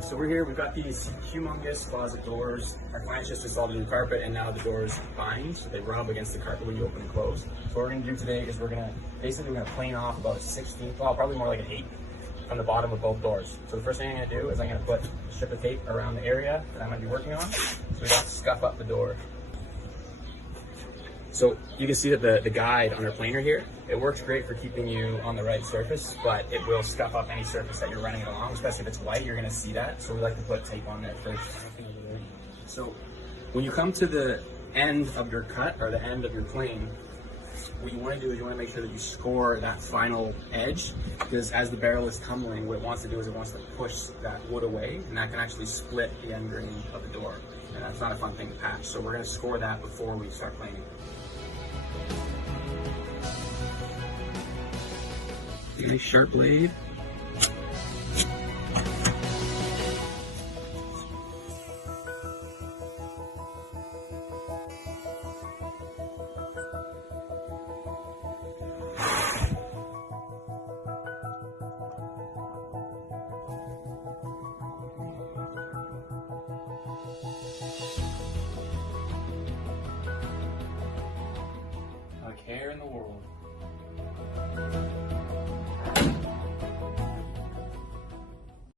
So we're here, we've got these humongous closet doors. Our clients just installed a new carpet and now the doors bind, so they rub against the carpet when you open and close. So what we're gonna do today is we're gonna plane off about a 16th, well, probably more like an 8th from the bottom of both doors. So the first thing I'm gonna do is I'm gonna put a strip of tape around the area that I'm gonna be working on, so we don't scuff up the door. So you can see that the guide on our planer here, it works great for keeping you on the right surface, but it will scuff up any surface that you're running it along, especially if it's white, you're gonna see that. So we like to put tape on there first. So when you come to the end of your cut or the end of your plane, what you wanna do is you wanna make sure that you score that final edge, because as the barrel is tumbling, what it wants to do is it wants to push that wood away, and that can actually split the end grain of the door. And that's not a fun thing to patch. So we're gonna score that before we start planing. Nice sharp blade. Not a care in the world.